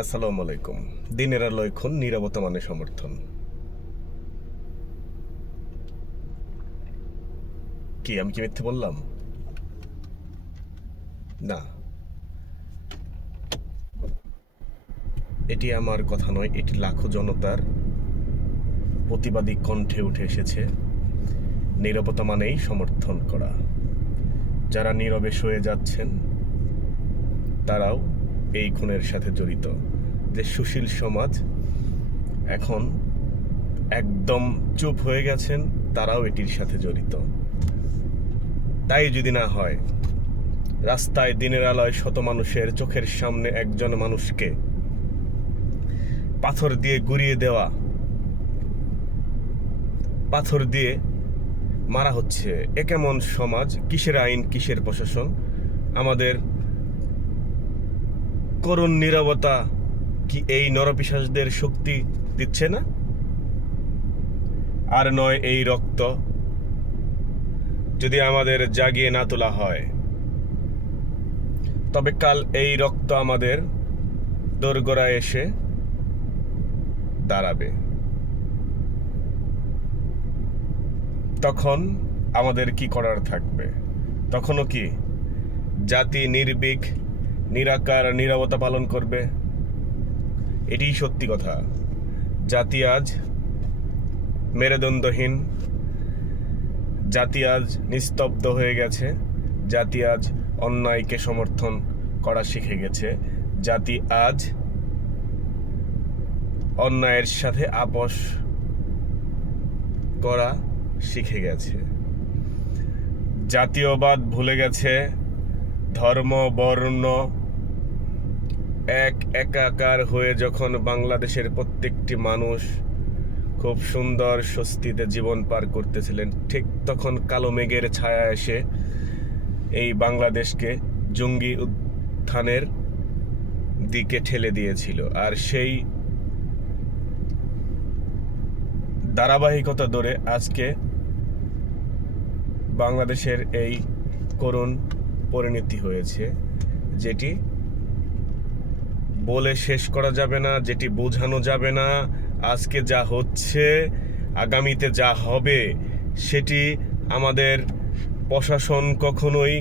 আসসালামু আলাইকুম। দিনের আলো এখন নীরবতা মানে সমর্থন। আমি কি মিথ্যে বললাম? না, এটি আমার কথা নয়, এটি লাখো জনতার প্রতিবাদী কণ্ঠে উঠে এসেছে। নীরবতা মানেই সমর্থন করা। যারা নীরবে সয়ে যাচ্ছেন তারাও এই খুনের সাথে জড়িত। যে সুশীল সমাজ এখন একদম চুপ হয়ে গেছেন, তারাও এটির সাথে জড়িত। তাই যদি না হয়, রাস্তায় দিনের আলোয় শত মানুষের চোখের সামনে একজন মানুষকে পাথর দিয়ে গুঁড়িয়ে দেওয়া, পাথর দিয়ে মারা হচ্ছে, এ কেমন সমাজ? কিসের আইন, কিসের প্রশাসন? আমাদের করুণ নীরবতা কি এই নরপিশাচদের শক্তি দিচ্ছে না? আর নয় এই রক্ত যদি আমাদের জাগিয়ে না তোলা হয়, তবে কাল এই রক্ত আমাদের দোরগোড়ায় এসে দাঁড়াবে। তখন আমাদের কি করার থাকবে? তখনও কি জাতি নির্ভীক নিরাকার নীরবতা পালন করবে? এটিই সত্যি কথা। জাতি আজ মেরুদণ্ডহীন, জাতি আজ নিস্তব্ধ হয়ে গেছে, জাতি আজ অন্যায়কে সমর্থন করা শিখে গেছে, জাতি আজ অন্যায়ের সাথে আপোষ করা শিখে গেছে, জাতীয়বাদ ভুলে গেছে, ধর্ম বর্ণ একাকার হয়ে যখন বাংলাদেশের প্রত্যেকটি মানুষ খুব সুন্দর স্বস্তিতে জীবন পার করতেছিলেন, ঠিক তখন কালো মেঘের ছায়া এসে এই বাংলাদেশকে জঙ্গি উত্থানের দিকে ঠেলে দিয়েছিল। আর সেই ধারাবাহিকতা ধরে আজকে বাংলাদেশের এই করুণ পরিণতি হয়েছে, যেটি বলে শেষ করা যাবে না, যেটি বোঝানো যাবে না। আজকে যা হচ্ছে, আগামীতে যা হবে, সেটি আমাদের প্রশাসন কখনোই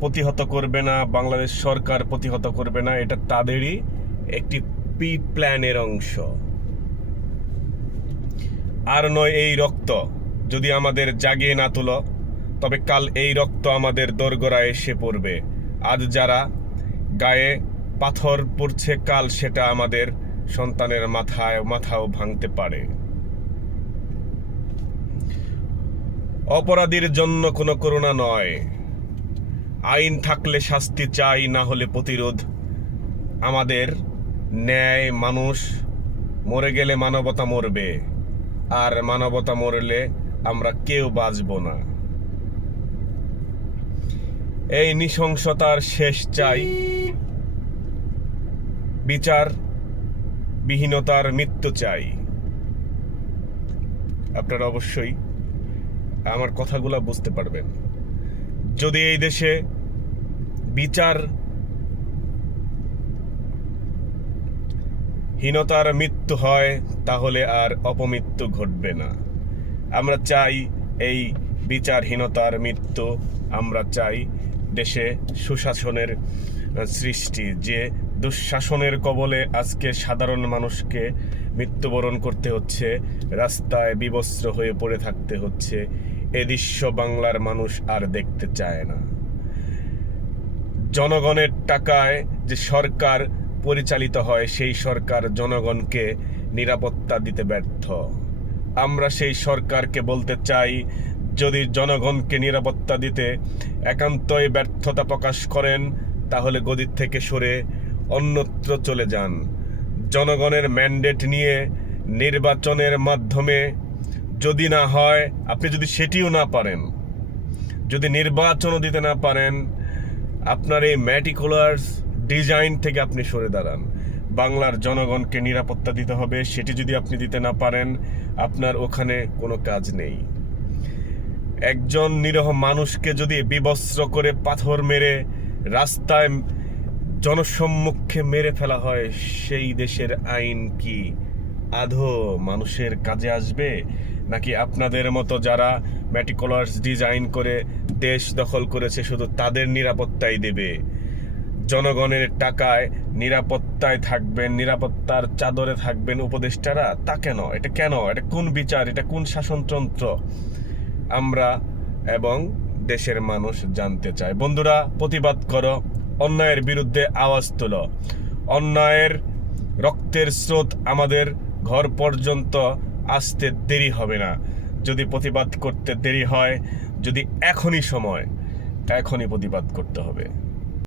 প্রতিহত করবে না, বাংলাদেশ সরকার প্রতিহত করবে না। এটা তাদেরই একটি প্রি প্ল্যানের অংশ। আর নয় এই রক্ত যদি আমাদের জাগিয়ে না তোলো, তবে কাল এই রক্ত আমাদের দোরগোড়ায় এসে পড়বে। আজ যারা গায়ে পাথর পড়ছে, কাল সেটা আমাদের সন্তানের মাথাও ভাঙতে পারে। অপরাধীর জন্য কোনো করুণা নয়, আইন থাকলে শাস্তি চাই, না হলে প্রতিরোধ। আমাদের ন্যায়, মানুষ মরে গেলে মানবতা মরবে, আর মানবতা মরলে আমরা কেউ বাঁচব না। এই নৃশংসতার শেষ চাই, বিচার বিহীনতার মৃত্যু চাই। আপনারা অবশ্যই আমার কথাগুলো বুঝতে পারবেন। যদি এই দেশে বিচার হীনতার মৃত্যু হয়, তাহলে আর অপমৃত্যু ঘটবে না। আমরা চাই এই বিচারহীনতার মৃত্যু, আমরা চাই দেশে সুশাসনের সৃষ্টি। যে দুঃশাসনের কবলে আজকে সাধারণ মানুষকে মৃত্যুবরণ করতে হচ্ছে, রাস্তায় বিবস্ত্র হয়ে পড়ে থাকতে হচ্ছে, এ দৃশ্য বাংলার মানুষ আর দেখতে চায় না। জনগণের টাকায় যে সরকার পরিচালিত হয়, সেই সরকার জনগণকে নিরাপত্তা দিতে ব্যর্থ। আমরা সেই সরকারকে বলতে চাই, যদি জনগণকে নিরাপত্তা দিতে একান্তই ব্যর্থতা প্রকাশ করেন, তাহলে গদি থেকে সরে অন্যত্র চলে যান। জনগণের ম্যান্ডেট নিয়ে নির্বাচনের মাধ্যমে যদি না হয়, আপনি যদি সেটিও না পারেন, যদি নির্বাচনও দিতে না পারেন, আপনার এই ম্যাটিকুলার ডিজাইন থেকে আপনি সরে দাঁড়ান। বাংলার জনগণকে নিরাপত্তা দিতে হবে, সেটি যদি আপনি দিতে না পারেন, আপনার ওখানে কোনো কাজ নেই। একজন নিরীহ মানুষকে যদি বিবস্ত্র করে পাথর মেরে রাস্তায় জনসম্মুখে মেরে ফেলা হয়, সেই দেশের আইন কি আদৌ মানুষের কাজে আসবে? নাকি আপনাদের মতো যারা ম্যাটিকুলাস ডিজাইন করে দেশ দখল করেছে শুধু তাদের নিরাপত্তাই দেবে? জনগণের টাকায় নিরাপত্তায় থাকবেন, নিরাপত্তার চাদরে থাকবেন উপদেষ্টারা? তা কেন? এটা কেন? এটা কোন বিচার? এটা কোন শাসনতন্ত্র? আমরা এবং দেশের মানুষ জানতে চায়। বন্ধুরা, প্রতিবাদ করো, অন্যায়ের বিরুদ্ধে আওয়াজ তোলো। অন্যায়ের রক্তের স্রোত আমাদের ঘর পর্যন্ত আসতে দেরি হবে না। যদি প্রতিবাদ করতে দেরি হয়, যদি এখনই সময়, এখনই প্রতিবাদ করতে হবে।